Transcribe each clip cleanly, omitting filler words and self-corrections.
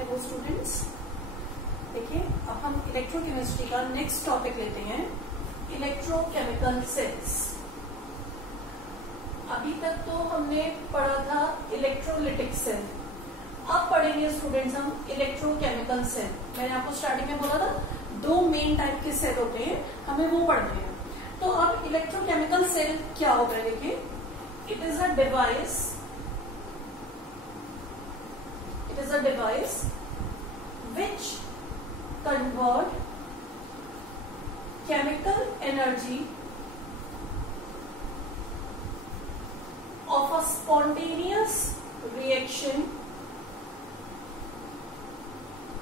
Hello students, देखिए अब हम इलेक्ट्रोकेमिस्ट्री का नेक्स्ट टॉपिक लेते हैं, इलेक्ट्रोकेमिकल सेल्स। अभी तक तो हमने पढ़ा था इलेक्ट्रोलिटिक सेल, अब पढ़ेंगे स्टूडेंट्स हम इलेक्ट्रोकेमिकल सेल। मैंने आपको स्टार्टिंग में बोला था दो मेन टाइप के सेल होते हैं, हमें वो पढ़ने हैं। तो अब इलेक्ट्रोकेमिकल सेल क्या होगा, देखिए it is a device which convert chemical energy of a spontaneous reaction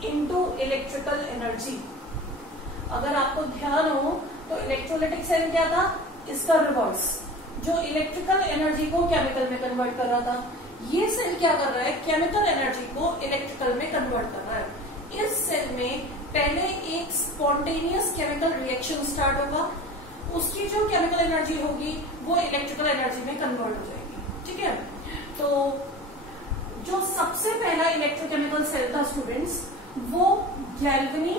into electrical energy। अगर आपको ध्यान हो तो इलेक्ट्रोलिटिक सेल क्या था, इसका रिवर्स, जो इलेक्ट्रिकल एनर्जी को केमिकल में कन्वर्ट कर रहा था। ये सेल क्या कर रहा है, केमिकल एनर्जी को इलेक्ट्रिकल में कन्वर्ट कर रहा है। इस सेल में पहले एक स्पॉन्टेनियस केमिकल रिएक्शन स्टार्ट होगा, उसकी जो केमिकल एनर्जी होगी वो इलेक्ट्रिकल एनर्जी में कन्वर्ट हो जाएगी। ठीक है, तो जो सबसे पहला इलेक्ट्रोकेमिकल सेल था स्टूडेंट्स, वो गैल्वनी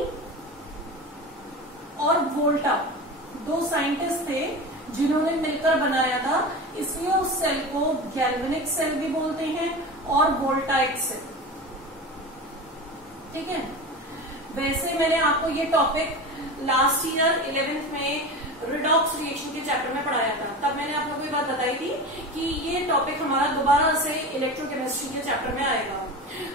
और वोल्टा, दो साइंटिस्ट थे जिन्होंने मिलकर बनाया था, इसलिए उस सेल को गैल्वेनिक सेल भी बोलते हैं और वोल्टाइक सेल। ठीक है, वैसे मैंने आपको ये टॉपिक लास्ट ईयर 11th में रिडॉक्स रिएक्शन के चैप्टर में पढ़ाया था। तब मैंने आप लोगों को ये बात बताई थी कि ये टॉपिक हमारा दोबारा से इलेक्ट्रोकेमिस्ट्री के चैप्टर में आएगा।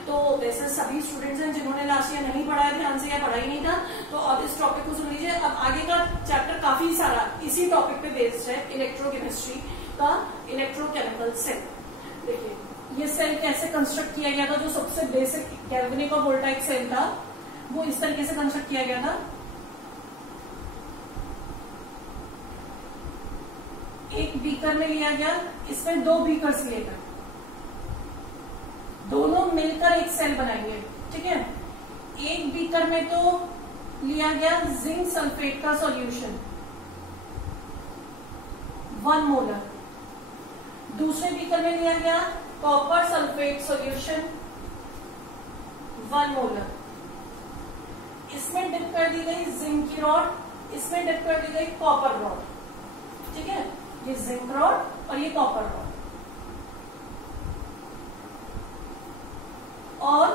तो वैसे सभी स्टूडेंट्स हैं जिन्होंने लास्ट ईयर नहीं पढ़ा है ध्यान से या पढ़ा ही नहीं था, तो अब इस टॉपिक को सुन लीजिए। अब आगे का चैप्टर काफी सारा इसी टॉपिक पे बेस्ड है, इलेक्ट्रोकेमिस्ट्री का इलेक्ट्रोकेमिकल सेल। देखिए ये सेल कैसे कंस्ट्रक्ट किया गया था, जो सबसे बेसिक गैल्वेनिक और वोल्टाइक सेल था वो इस तरीके से कंस्ट्रक्ट किया गया था। एक बीकर में लिया गया, इसमें दो बीकर्स लिए गए, दोनों मिलकर एक सेल बनाएंगे। ठीक है, एक बीकर में तो लिया गया जिंक सल्फेट का सॉल्यूशन 1 मोलर, दूसरे बीकर में लिया गया कॉपर सल्फेट सॉल्यूशन 1 मोलर। इसमें डिप कर दी गई जिंक की रॉड, इसमें डिप कर दी गई कॉपर रॉड। ठीक है, ये जिंक रॉड और ये कॉपर रॉड, और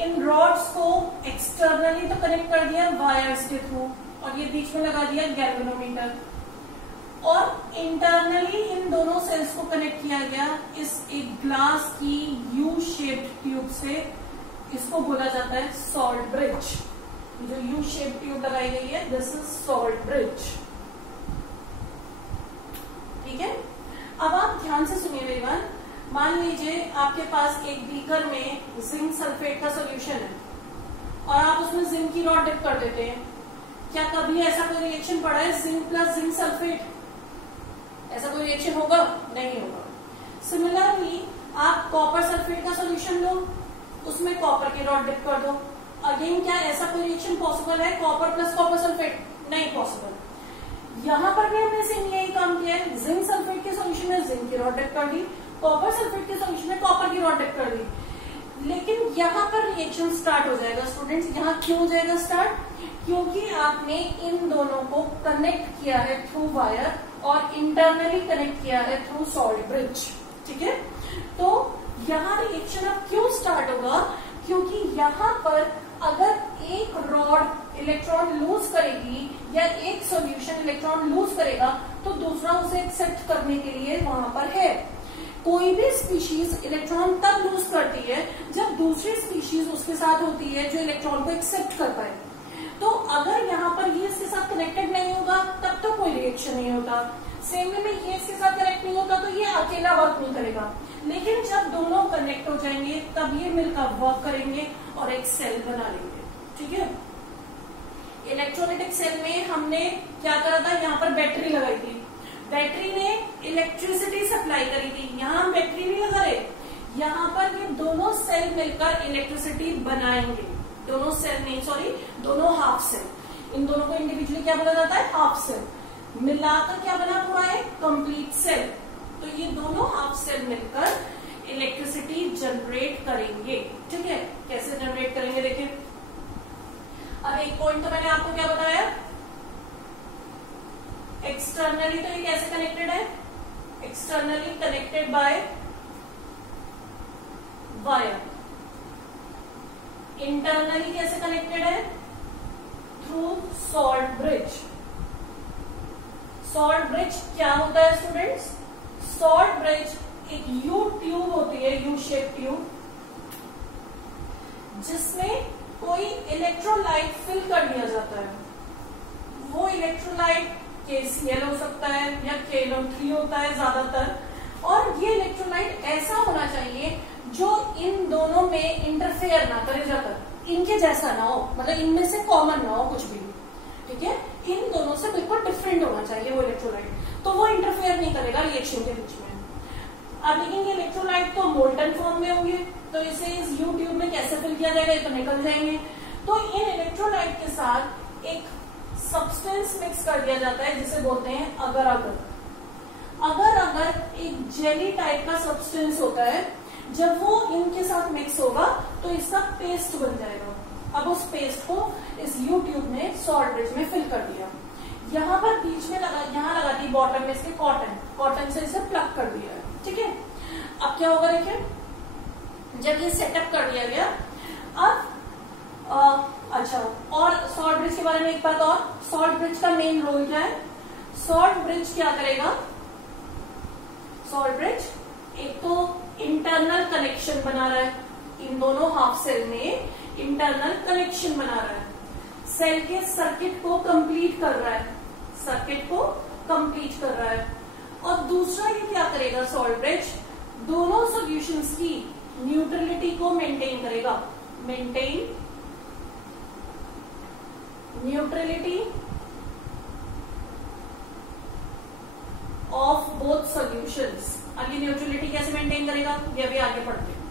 इन रॉड्स को एक्सटर्नली तो कनेक्ट कर दिया वायर्स के थ्रू, और ये बीच में लगा दिया गैल्वेनोमीटर, और इंटरनली इन दोनों सेल्स को कनेक्ट किया गया इस एक ग्लास की यू शेप्ड ट्यूब से। इसको बोला जाता है सॉल्ट ब्रिज। जो यू शेप्ड ट्यूब लगाई गई है, दिस इज सॉल्ट ब्रिज। ठीक है, अब आप ध्यान से सुनिए मेरी बात। मान लीजिए आपके पास एक बीकर में जिंक सल्फेट का सॉल्यूशन है और आप उसमें जिंक की रॉड डिप कर देते हैं। क्या कभी ऐसा कोई रिएक्शन पड़ा है जिंक प्लस जिंक सल्फेट? ऐसा कोई रिएक्शन होगा? नहीं होगा। सिमिलरली आप कॉपर सल्फेट का सॉल्यूशन लो, उसमें कॉपर की रॉड डिप कर दो। अगेन क्या ऐसा कोई रिएक्शन पॉसिबल है कॉपर प्लस कॉपर सल्फेट? नहीं पॉसिबल। यहां पर भी हमने सेम यही काम किया है, जिंक सल्फेट के सॉल्यूशन में जिंक की रॉड डिप कर दी, कॉपर सल्फेट के सॉल्यूशन में कॉपर की रॉड डिप कर दी। लेकिन यहाँ पर रिएक्शन स्टार्ट हो जाएगा स्टूडेंट्स। यहाँ क्यों हो जाएगा स्टार्ट? क्योंकि आपने इन दोनों को कनेक्ट किया है थ्रू वायर और इंटरनली कनेक्ट किया है थ्रू सॉल्ट ब्रिज। ठीक है, तो यहाँ रिएक्शन अब क्यों स्टार्ट होगा? क्योंकि यहाँ पर अगर एक रॉड इलेक्ट्रॉन लूज करेगी या एक सॉल्यूशन इलेक्ट्रॉन लूज करेगा, तो दूसरा उसे एक्सेप्ट करने के लिए वहां पर है। कोई भी स्पीशीज इलेक्ट्रॉन तब लूज करती है जब दूसरी स्पीशीज उसके साथ होती है जो इलेक्ट्रॉन को एक्सेप्ट कर पाए। तो अगर यहाँ पर ये इसके साथ कनेक्टेड नहीं होगा तब तो कोई रिएक्शन नहीं होता। सेम वे में ये इसके साथ कनेक्ट नहीं होता तो ये अकेला वर्क नहीं करेगा। लेकिन जब दोनों कनेक्ट हो जाएंगे तब ये मिलकर वर्क करेंगे और एक सेल बना लेंगे। ठीक है, इलेक्ट्रोलिटिक सेल में हमने क्या करा था, यहाँ पर बैटरी लगाई थी, बैटरी ने इलेक्ट्रिसिटी सप्लाई करी थी। यहाँ हम बैटरी नहीं लगा रहे, यहाँ पर ये दोनों सेल मिलकर इलेक्ट्रिसिटी बनाएंगे। दोनों सेल नहीं, सॉरी, दोनों हाफ सेल। इन दोनों को इंडिविजुअली क्या बोला जाता है, हाफ सेल। मिलाकर क्या बना पूरा एक कंप्लीट सेल। तो ये दोनों हाफ सेल मिलकर इलेक्ट्रिसिटी जनरेट करेंगे। ठीक है, कैसे जनरेट करेंगे देखिए। अब एक पॉइंट तो मैंने आपको क्या बताया, एक्सटर्नली तो ये कैसे कनेक्टेड है, externally connected by wire, internally कैसे कनेक्टेड है, through salt bridge. Salt bridge क्या होता है स्टूडेंट्स, सॉल्ट ब्रिज एक यू ट्यूब होती है, यू शेप ट्यूब, जिसमें कोई इलेक्ट्रोलाइट फिल कर दिया जाता है। वो इलेक्ट्रोलाइट KCl हो सकता है या KNO3 होता है ज्यादातर, और ये इलेक्ट्रोलाइट ऐसा होना चाहिए जो इन दोनों में इंटरफेयर ना करे जाकर, इनके जैसा ना हो, मतलब इनमें से कॉमन ना हो कुछ भी। ठीक है, इन दोनों से बिल्कुल डिफरेंट होना चाहिए वो इलेक्ट्रोलाइट, तो वो इंटरफेयर नहीं करेगा रिएक्शन के बीच में। अब लेकिन ये इलेक्ट्रोलाइट तो मोल्टन फॉर्म में होंगे, तो इसे इस यू ट्यूब में कैसे फिल किया जाएगा, ये तो निकल जाएंगे। तो इन इलेक्ट्रोलाइट के साथ एक सब्सटेंस मिक्स कर दिया जाता है जिसे बोलते हैं अगर अगर। अगर अगर एक जेली टाइप का सब्सटेंस होता है, जब वो इनके साथ मिक्स होगा तो इसका पेस्ट बन जाएगा। अब उस पेस्ट को इस यू ट्यूब में सॉल्ट ब्रिज में फिल कर दिया, यहाँ पर बीच में यहाँ लगा दी बॉटम में इसके कॉटन से इसे प्लग कर दिया है। ठीक है, अब क्या होगा देखिए, जब ये सेटअप कर दिया गया, अब अच्छा, और सॉल्ट ब्रिज के बारे में एक बात और, सॉल्ट ब्रिज का मेन रोल क्या है, सॉल्ट ब्रिज क्या करेगा, सॉल्ट ब्रिज एक तो इंटरनल कनेक्शन बना रहा है, इन दोनों हाफ सेल में इंटरनल कनेक्शन बना रहा है, सेल के सर्किट को कंप्लीट कर रहा है, सर्किट को कंप्लीट कर रहा है। और दूसरा ये क्या करेगा, सॉल्ट ब्रिज दोनों सॉल्यूशंस की न्यूट्रलिटी को मेंटेन करेगा, maintain neutrality of both solutions. अब ये न्यूट्रलिटी कैसे मेंटेन करेगा, ये भी आगे पढ़ते हैं।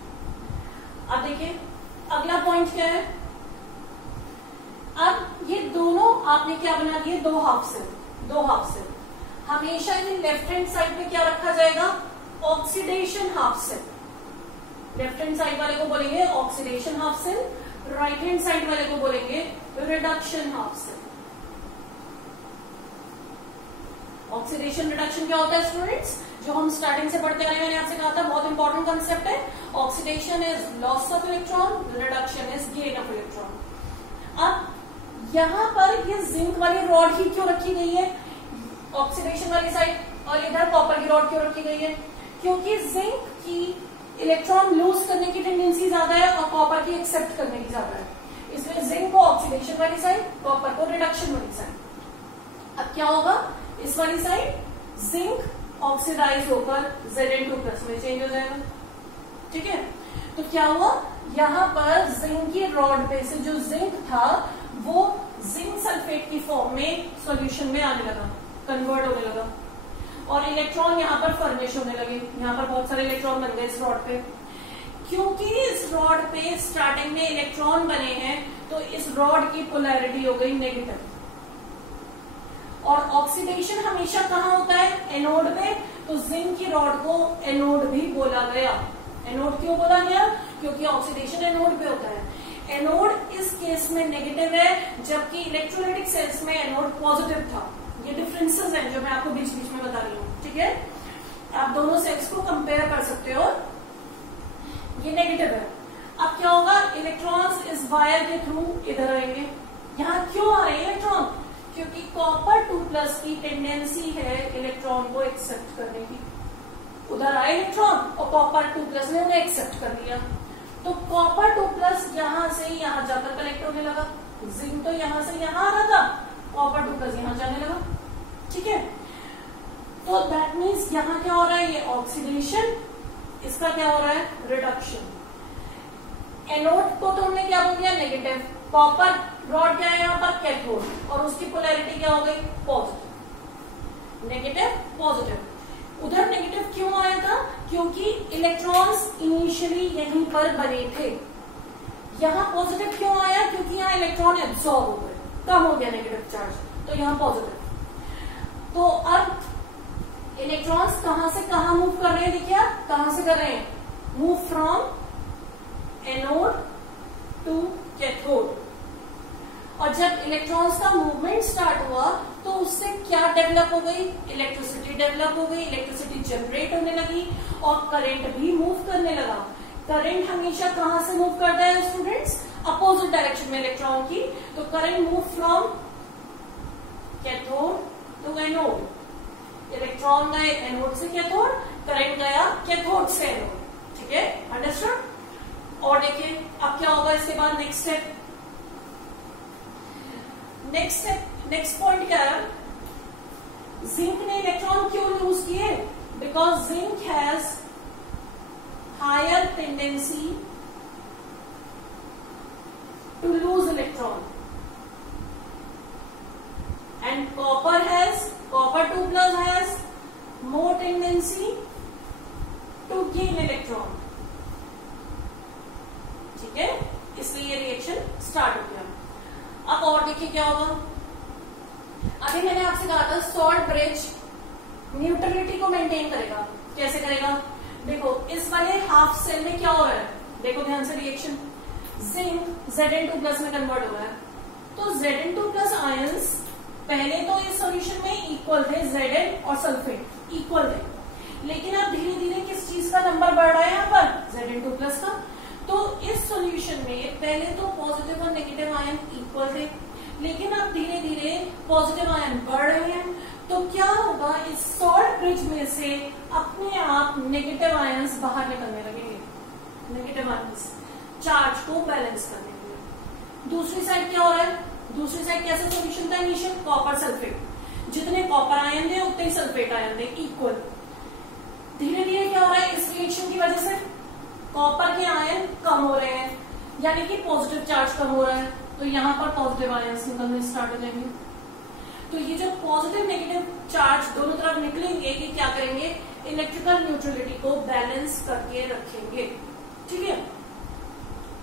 अब देखिए अगला पॉइंट क्या है, अब ये दोनों आपने क्या बना दिए, दो हाफ सेल। हमेशा इन लेफ्ट हैंड साइड में क्या रखा जाएगा, oxidation half cell. Left hand side वाले को बोलेंगे oxidation half cell, right hand side वाले को बोलेंगे reduction half cell. Oxidation reduction क्या होता है स्टूडेंट्स, जो हम स्टार्टिंग से पढ़ते आ रहे हैं, मैंने आपसे कहा था बहुत इंपॉर्टेंट कंसेप्ट है। Oxidation is loss of electron, reduction is gain of electron. अब यहाँ पर ये जिंक वाली रॉड ही क्यों रखी गई है ऑक्सीडेशन वाली साइड, और इधर कॉपर की रॉड क्यों रखी गई है, क्योंकि जिंक की इलेक्ट्रॉन लूज करने की टेंडेंसी ज्यादा है और कॉपर की एक्सेप्ट करने की ज्यादा है, इसलिए जिंक को ऑक्सीडेशन वाली साइड, कॉपर को रिडक्शन वाली साइड। अब क्या होगा, इस वाली साइड जिंक ऑक्सीडाइज होकर Zn2+ में चेंज हो जाएगा। ठीक है, तो क्या हुआ, यहाँ पर जिंक की रॉड पे से जो जिंक था वो जिंक सल्फेट की फॉर्म में सॉल्यूशन में आने लगा, कन्वर्ट होने लगा, और इलेक्ट्रॉन यहाँ पर फर्निश होने लगे। यहाँ पर बहुत सारे इलेक्ट्रॉन बन गए इस रॉड पे, क्योंकि इस रॉड पे स्टार्टिंग में इलेक्ट्रॉन बने हैं, तो इस रॉड की पोलैरिटी हो गई नेगेटिव। और ऑक्सीडेशन हमेशा कहाँ होता है, एनोड में, तो जिंक की रॉड को एनोड भी बोला गया। एनोड क्यों बोला गया, क्योंकि ऑक्सीडेशन एनोड पे होता है। एनोड इस केस में नेगेटिव है, जबकि इलेक्ट्रोलाइटिक सेल्स में एनोड पॉजिटिव था। ये डिफरेंसेस हैं जो मैं आपको बीच बीच में बता रही हूँ। ठीक है, आप दोनों सेल्स को कंपेयर कर सकते हो, ये नेगेटिव है। अब क्या होगा, इलेक्ट्रॉन्स इस वायर के थ्रू इधर आएंगे। यहाँ क्यों आ रहे हैं इलेक्ट्रॉन, क्योंकि कॉपर 2+ की टेंडेंसी है इलेक्ट्रॉन को एक्सेप्ट करने की। उधर आए इलेक्ट्रॉन और कॉपर 2+ ने उन्हें एक्सेप्ट कर लिया, तो कॉपर 2+ यहाँ से यहाँ जाकर कलेक्ट होने लगा। जिंक तो यहाँ से यहाँ आ रहा था, कॉपर 2+ यहाँ जाने लगा। ठीक है, तो दैट मीन्स यहाँ क्या हो रहा है, ये ऑक्सीडेशन, इसका क्या हो रहा है, रिडक्शन। एनोड को तो हमने क्या बोल दिया, नेगेटिव। कॉपर रॉड क्या है यहाँ पर, कैथोड, और उसकी पोलैरिटी क्या हो गई, पॉजिटिव। Negative positive. उधर नेगेटिव क्यों आया था, क्योंकि इलेक्ट्रॉन्स इनिशियली यहीं पर बने थे। यहाँ पॉजिटिव क्यों आया, क्योंकि यहाँ इलेक्ट्रॉन एब्सॉर्ब हो गए, कम हो गया नेगेटिव चार्ज, तो यहाँ पॉजिटिव। तो अब इलेक्ट्रॉन्स कहां से कहां मूव कर रहे हैं, देखिए आप कहां से कर रहे हैं, move from anode to cathode. और जब इलेक्ट्रॉन्स का मूवमेंट स्टार्ट हुआ तो उससे क्या डेवलप हो गई, इलेक्ट्रिसिटी डेवलप हो गई, इलेक्ट्रिसिटी जनरेट होने लगी और करंट भी मूव करने लगा। करंट हमेशा कहां से मूव करता है स्टूडेंट्स, अपोजिट डायरेक्शन में इलेक्ट्रॉन की। तो current move from cathode to anode. Electron गए एनोड से कैथोड, करंट गया कैथोड से एनोड। ठीक है, अंडरस्टूड। और देखिए अब क्या होगा इसके बाद नेक्स्ट स्टेप। नेक्स्ट पॉइंट क्या है, जिंक ने इलेक्ट्रॉन क्यों लूज किए, because zinc has higher tendency to lose electron and copper 2+ has more tendency to gain electron। ठीक है, इसलिए ये रिएक्शन स्टार्ट हो गया। अब और देखिए क्या होगा। अभी मैंने आपसे कहा था सॉल्ट ब्रिज न्यूट्रलिटी को मेंटेन करेगा। कैसे करेगा, देखो इस वाले हाफ सेल में क्या हो रहा है, देखो ध्यान से रिएक्शन, जिंक Zn2+ में कन्वर्ट हो रहा है। तो Zn2+ आयंस पहले तो इस सॉल्यूशन में इक्वल थे, Zn और सल्फेट इक्वल थे, लेकिन अब धीरे धीरे किस चीज का नंबर बढ़ रहा है यहाँ पर, Zn2+ का। तो इस सॉल्यूशन में पहले तो पॉजिटिव और नेगेटिव आयन इक्वल थे, लेकिन अब धीरे धीरे पॉजिटिव आयन बढ़ रहे हैं। तो क्या होगा, इस सॉल्ट ब्रिज में से अपने आप नेगेटिव आयंस बाहर निकलने लगेंगे, नेगेटिव आयंस चार्ज को बैलेंस करने के लिए। दूसरी साइड क्या हो रहा है, दूसरी साइड कैसे सॉल्यूशन था इनिशियल, कॉपर सल्फेट, जितने कॉपर आयन थे उतने ही सल्फेट आयन थे इक्वल। धीरे धीरे क्या हो रहा है, इस रिएक्शन की वजह से कॉपर के आयन कम हो रहे हैं, यानी कि पॉजिटिव चार्ज कम हो रहा है, तो यहाँ पर पॉजिटिव आयंस निकलने स्टार्ट हो जाएंगे। तो ये जो पॉजिटिव नेगेटिव चार्ज दोनों तरफ निकलेंगे, ये क्या करेंगे, इलेक्ट्रिकल न्यूट्रलिटी को बैलेंस करके रखेंगे। ठीक है,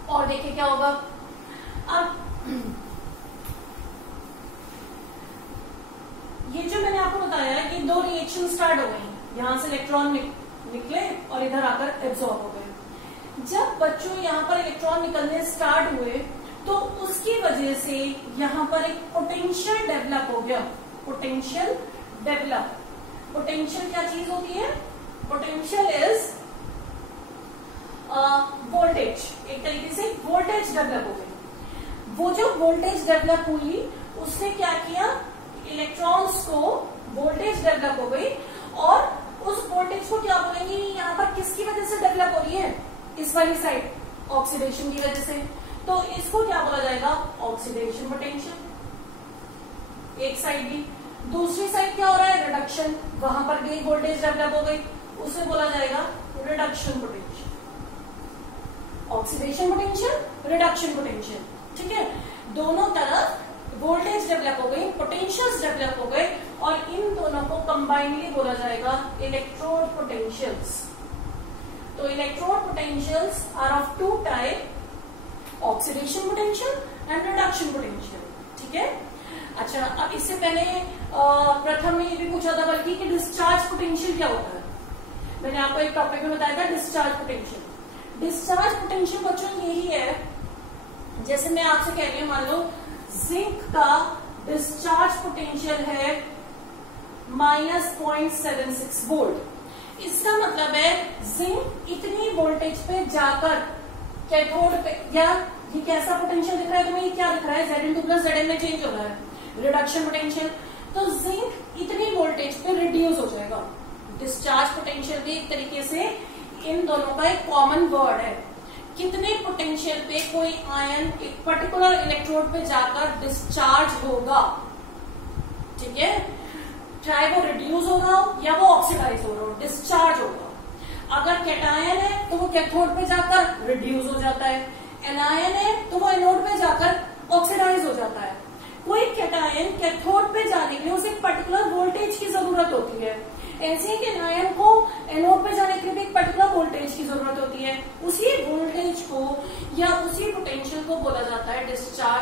और देखिए क्या होगा। अब ये जो मैंने आपको बताया कि दो रिएक्शन स्टार्ट हो गई, यहां से इलेक्ट्रॉन निकले और इधर आकर एब्जॉर्ब हो गए। जब बच्चों यहाँ पर इलेक्ट्रॉन निकलने स्टार्ट हुए तो उसकी वजह से यहाँ पर एक पोटेंशियल डेवलप हो गया। पोटेंशियल डेवलप, पोटेंशियल क्या चीज होती है, पोटेंशियल इज वोल्टेज, एक तरीके से वोल्टेज डेवलप हो गई। वो जो वोल्टेज डेवलप हुई उसने क्या किया, इलेक्ट्रॉन्स को वोल्टेज डेवलप हो गई, और उस वोल्टेज को क्या बोलेंगे, यहाँ पर किसकी वजह से डेवलप हो रही है, इस वाली साइड ऑक्सीडेशन की वजह से। तो इसको क्या बोला जाएगा, ऑक्सीडेशन पोटेंशियल, एक साइड भी। दूसरी साइड क्या हो रहा है, रिडक्शन, वहां पर भी वोल्टेज डेवलप हो गई, उसे बोला जाएगा reduction potential. Oxidation potential, reduction potential. ठीक है, दोनों तरफ वोल्टेज डेवलप हो गई, पोटेंशियल्स डेवलप हो गए, और इन दोनों को कंबाइनली बोला जाएगा इलेक्ट्रोड पोटेंशियल्स। तो electrode potentials are of two type, oxidation potential and reduction potential. ठीक है, अच्छा अब इससे पहले प्रथम में ये भी पूछा था बल्कि कि डिस्चार्ज पोटेंशियल क्या होता है। मैंने आपको एक टॉपिक में बताया था डिस्चार्ज पोटेंशियल। डिस्चार्ज पोटेंशियल बच्चों यही है, जैसे मैं आपसे कह रही हूं, मान लो जिंक का डिस्चार्ज पोटेंशियल है -0.76 वोल्ट। इसका मतलब है जिंक इतनी वोल्टेज पे जाकर कैथोड पे, या ये कैसा पोटेंशियल दिख रहा है तुम्हें, ये क्या दिख रहा है, Zn2+ Zn में चेंज हो रहा है, रिडक्शन पोटेंशियल। तो जिंक इतनी वोल्टेज पे रिड्यूस हो जाएगा। डिस्चार्ज पोटेंशियल भी एक तरीके से इन दोनों का एक कॉमन वर्ड है। कितने पोटेंशियल पे कोई आयन एक पर्टिकुलर इलेक्ट्रोड पे जाकर डिस्चार्ज होगा। ठीक है, चाहे वो रिड्यूस हो रहा हो या वो ऑक्सीडाइज हो रहा हो, डिस्चार्ज होगा। अगर कैटायन है तो वो कैथोड पे जाकर रिड्यूस हो जाता है, एनायन है तो वो एनोड पे जाकर ऑक्सीडाइज हो जाता है। कोई कैटायन कैथोड पे जाने के लिए उसे एक पर्टिकुलर वोल्टेज की जरूरत होती है, ऐसे ही एनायन को एनोड पे जाने के लिए भी एक पर्टिकुलर वोल्टेज की जरूरत होती है। उसी वोल्टेज को या उसी पोटेंशियल को बोला जाता है डिस्चार्ज